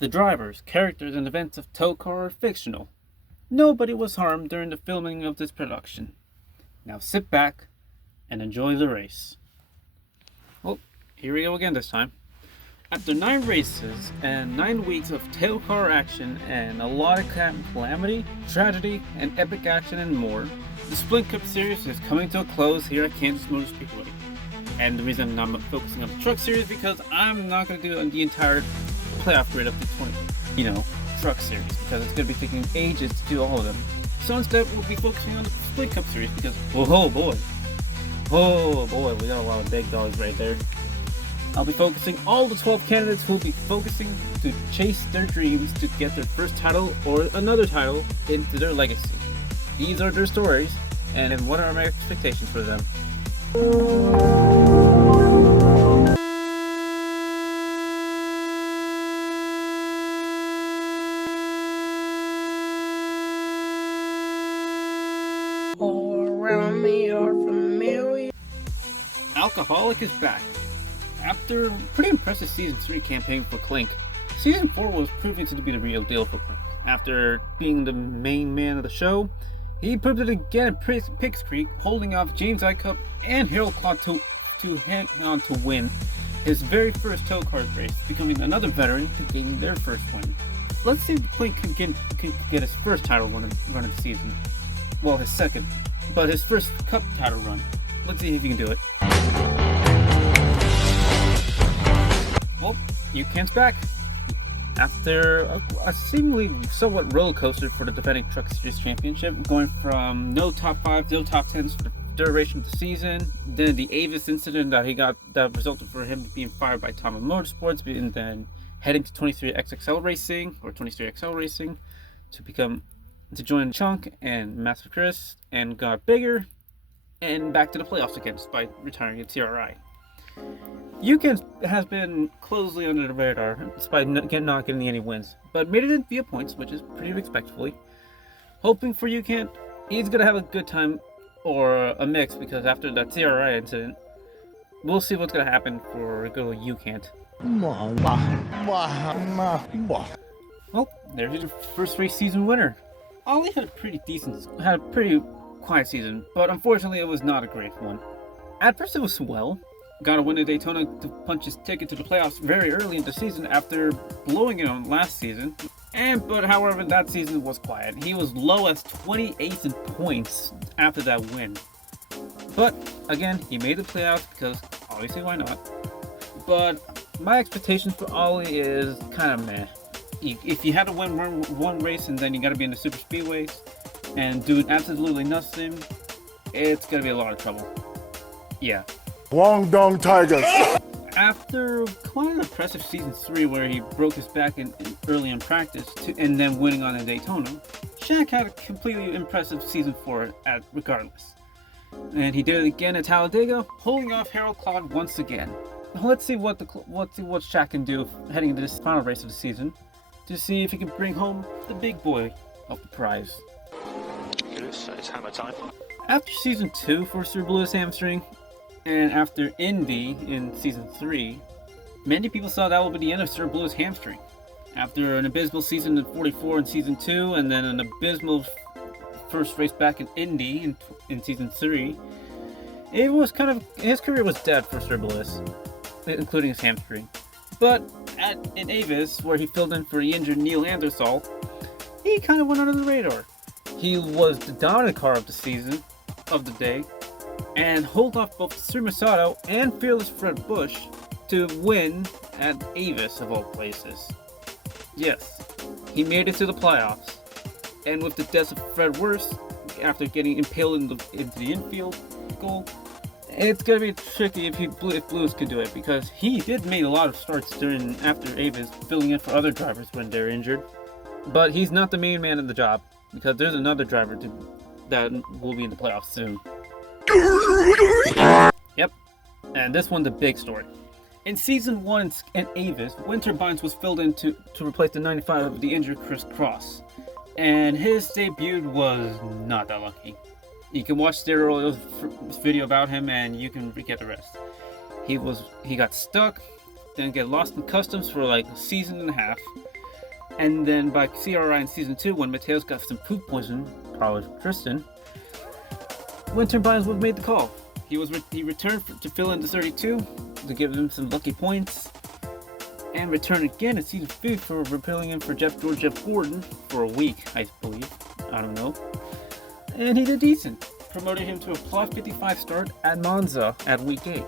The drivers, characters, and events of Toecar are fictional. Nobody was harmed during the filming of this production. Now sit back and enjoy the race. Well, here we go again this time. After 9 races and 9 weeks of tailcar action and a lot of calamity, tragedy, and epic action and more, the Splint Cup series is coming to a close here at Kansas Motor Speedway. And the reason I'm focusing on the truck series because I'm not going to do the entire playoff grid of the 20, truck series, because it's going to be taking ages to do all of them. So instead we'll be focusing on the Splint Cup series because, oh boy, we got a lot of big dogs right there. I'll be focusing all the 12 candidates who will be focusing to chase their dreams to get their first title or another title into their legacy. These are their stories, and what are my expectations for them? All around me are familiar. Alcoholic is back. After a pretty impressive Season 3 campaign for Clink, Season 4 was proving to be the real deal for Clink. After being the main man of the show, he proved it again at Pigs Creek, holding off James Icup and Harold Clot to hang on to win his very first Toecar race, becoming another veteran to gain their first win. Let's see if Clink can get his first title run of the season. Well, his second, but his first Cup title run. Let's see if he can do it. Well, Youcant's back. After a seemingly somewhat roller coaster for the defending Truck Series Championship, going from no top 5, no top 10s for the duration of the season, then the Avis incident that resulted for him being fired by Tom Motorsports, and then heading to 23XXL Racing to join Chunk and Master Chris, and got bigger, and back to the playoffs again despite retiring at TRI. Youcant has been closely under the radar despite not getting any wins, but made it in via points, which is pretty respectfully. Hoping for Youcant, he's going to have a good time or a mix, because after that TRI incident, we'll see what's going to happen for good old Youcant. Well, there's your first race season winner. Ollie had a pretty quiet season, but unfortunately it was not a great one. At first it was swell. Got a win at Daytona to punch his ticket to the playoffs very early in the season after blowing it on last season. However, that season was quiet. He was low as 28th in points after that win. But again, he made the playoffs because obviously why not? But my expectations for Ollie is kind of meh. If you had to win one race and then you got to be in the super speedways and do absolutely nothing, it's gonna be a lot of trouble. Yeah. Long Dong Tigers. After quite an impressive Season 3 where he broke his back early in practice and then winning on a Daytona, Shaq had a completely impressive Season 4 regardless. And he did it again at Talladega, holding off Harold Clot once again. Let's see what Shaq can do heading into this final race of the season to see if he can bring home the big boy of the prize. It's hammer time. After Season 2 for Sir Blewis Hamstring, and after Indy in Season 3, many people saw that would be the end of Sir Blewis Hamstring. After an abysmal season in 44 in Season 2, and then an abysmal first race back in Indy in Season 3, it was his career was dead for Sir Blewis, including his hamstring. But in Avis, where he filled in for the injured Neil Andersall, he kind of went under the radar. He was the dominant car of the day, and hold off both Sri Masato and fearless Fred Bush to win at Avis of all places. Yes, he made it to the playoffs, and with the death of Fred Wurst after getting impaled into the infield goal, it's gonna be tricky if Blewis could do it, because he did make a lot of starts after Avis, filling in for other drivers when they're injured. But he's not the main man of the job, because there's another driver that will be in the playoffs soon. Yep, and this one's a big story. In Season 1 in Avis, Winterbines was filled in to replace the 95 of the injured Chris Cross, and his debut was not that lucky. You can watch Stero's video about him and you can get the rest. He got stuck, then get lost in customs for like a season and a half, And then by CRI in Season 2, when Mateos got some poop poison, probably Tristan, Winterbines would have made the call. He returned to fill in the 32 to give him some lucky points, and returned again in Season 3 for repelling him for Jeff Gordon for a week, I believe. I don't know. And he did decent, promoted him to a plus 55 start at Monza at week 8,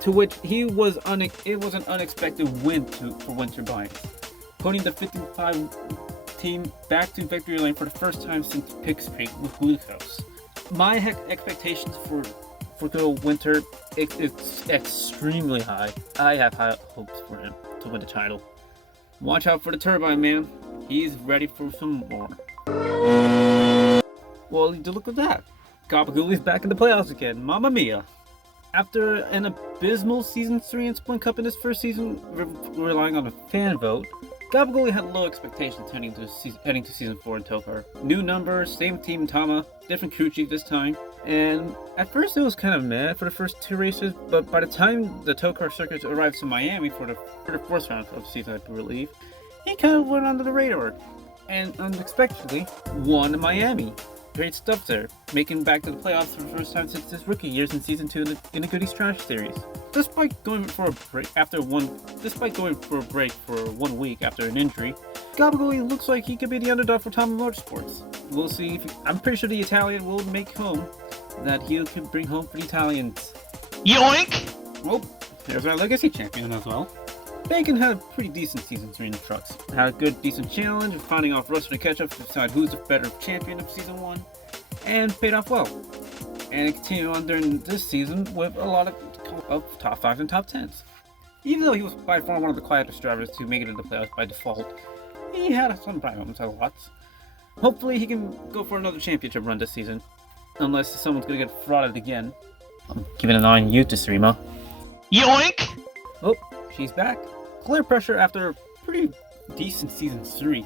to which it was an unexpected win for Winterbines, putting the 55 team back to victory lane for the first time since Pick Street with Glucose. My expectations for good old Winter it's extremely high. I have high hopes for him to win the title. Watch out for the Turbine Man. He's ready for some more. Well, look at that. Gabagooli's back in the playoffs again. Mamma mia. After an abysmal Season 3 in Splint Cup in his first season, relying on a fan vote, Gabagooli had low expectations heading to Season 4 in Toecar. New numbers, same team Tama, different crew chief this time. And at first it was kind of meh for the first 2 races, but by the time the Toecar circuit arrived to Miami for the fourth round of the season, I believe, he kind of went under the radar and unexpectedly won Miami. Great stuff there, making back to the playoffs for the first time since his rookie years in Season 2 in the Goodies Trash series. Despite going for a break for 1 week after an injury, Gabagooli looks like he could be the underdog for Tama Motorsports. We'll see. I'm pretty sure the Italian will make home, that he could bring home for the Italians. Yoink! Well, there's our legacy champion as well. Bacon had a pretty decent Season 3 in the trucks. Had a good, decent challenge of finding off Russell and Ketchup to decide who's the better champion of Season 1, and paid off well. And it continued on during this season with a lot of top 5s and top 10s. Even though he was by far one of the quietest drivers to make it into the playoffs by default, he had some bright moments, a lot. Hopefully he can go for another championship run this season, unless someone's gonna get frauded again. I'm giving an eye on you to Sarima. Yoink! Oh, she's back. Clear pressure after a pretty decent Season 3.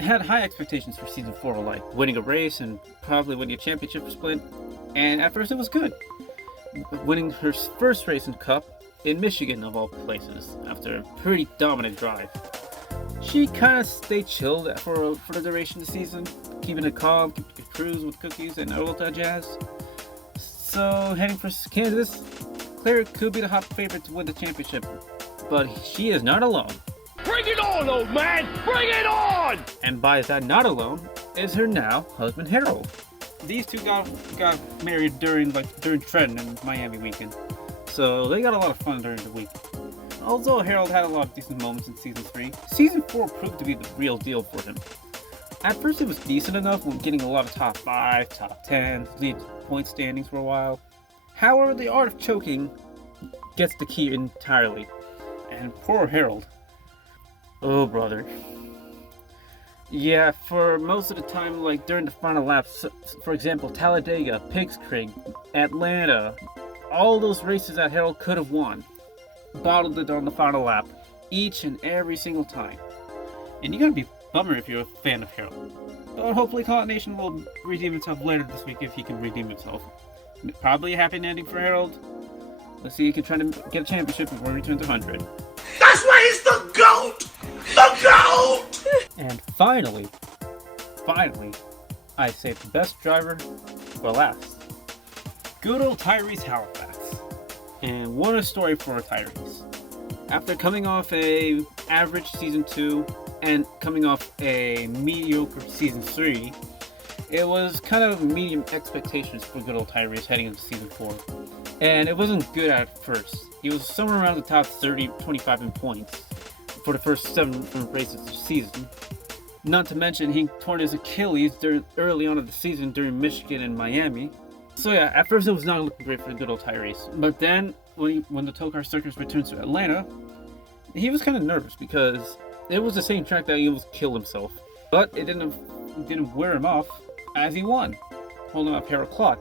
Had high expectations for Season 4, like winning a race and probably winning a championship for Splint. And at first it was good. Winning her first race in Cup in Michigan, of all places, after a pretty dominant drive. She kind of stayed chilled for the duration of the season, keeping it calm, keeping it cruise with cookies and all that jazz. So heading for Kansas, Claire could be the hot favorite to win the championship, but she is not alone. Bring it on, old man! Bring it on! And by that not alone is her now husband Harold. These two got married during Trenton and Miami weekend, so they got a lot of fun during the week. Although Harold had a lot of decent moments in Season 3, Season 4 proved to be the real deal for him. At first it was decent enough when getting a lot of top 5, top 10, lead point standings for a while. However, the art of choking gets the key entirely. And poor Harold. Oh, brother. Yeah, for most of the time, like during the final laps, for example, Talladega, Pigs Creek, Atlanta, all those races that Harold could have won, bottled it on the final lap, each and every single time. And you gotta be a bummer if you're a fan of Harold. But hopefully Clot Nation will redeem itself later this week if he can redeem himself. Probably a happy ending for Harold. Let's see if he can try to get a championship before he returns to 100. That's why he's the GOAT! The GOAT! And finally, I saved the best driver for last. Good old Tyrese Halifax. And what a story for Tyrese. After coming off a average Season 2 and coming off a mediocre Season 3, it was kind of medium expectations for good old Tyrese heading into Season 4. And it wasn't good at first. He was somewhere around the top 30, 25 in points for the first 7 races of the season. Not to mention he torn his Achilles early on in the season during Michigan and Miami. So yeah, at first it was not looking great for the good old Tyrese. But then, when the Toecar Circus returned to Atlanta, he was kind of nervous because it was the same track that he almost killed himself. But it didn't wear him off as he won, holding off Harold Clot.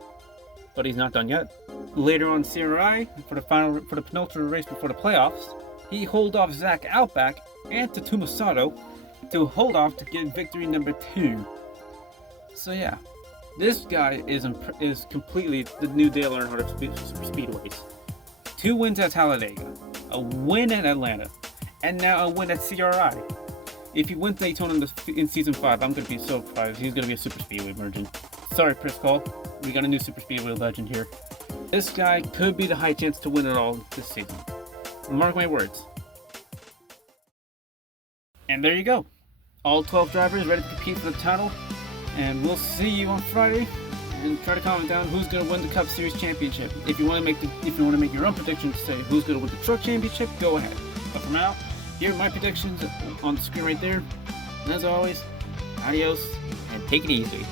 But he's not done yet. Later on CRI, for the penultimate race before the playoffs, he hold off Zach Outback and Tatuma Sato to hold off to get victory number 2. So yeah, this guy is completely the new Dale Earnhardt of speedways. 2 wins at Talladega, a win at Atlanta, and now a win at CRI. If he wins Daytona in Season 5, I'm going to be so surprised. He's going to be a Super Speedway virgin. Sorry, Chris Cole. We got a new Super Speedway legend here. This guy could be the high chance to win it all this season. Mark my words. And there you go. All 12 drivers ready to compete for the title. And we'll see you on Friday. And try to comment down who's going to win the Cup Series Championship. If you want to make your own predictions to say who's going to win the Truck Championship, go ahead. But for now, here are my predictions on the screen right there. And as always, adios and take it easy.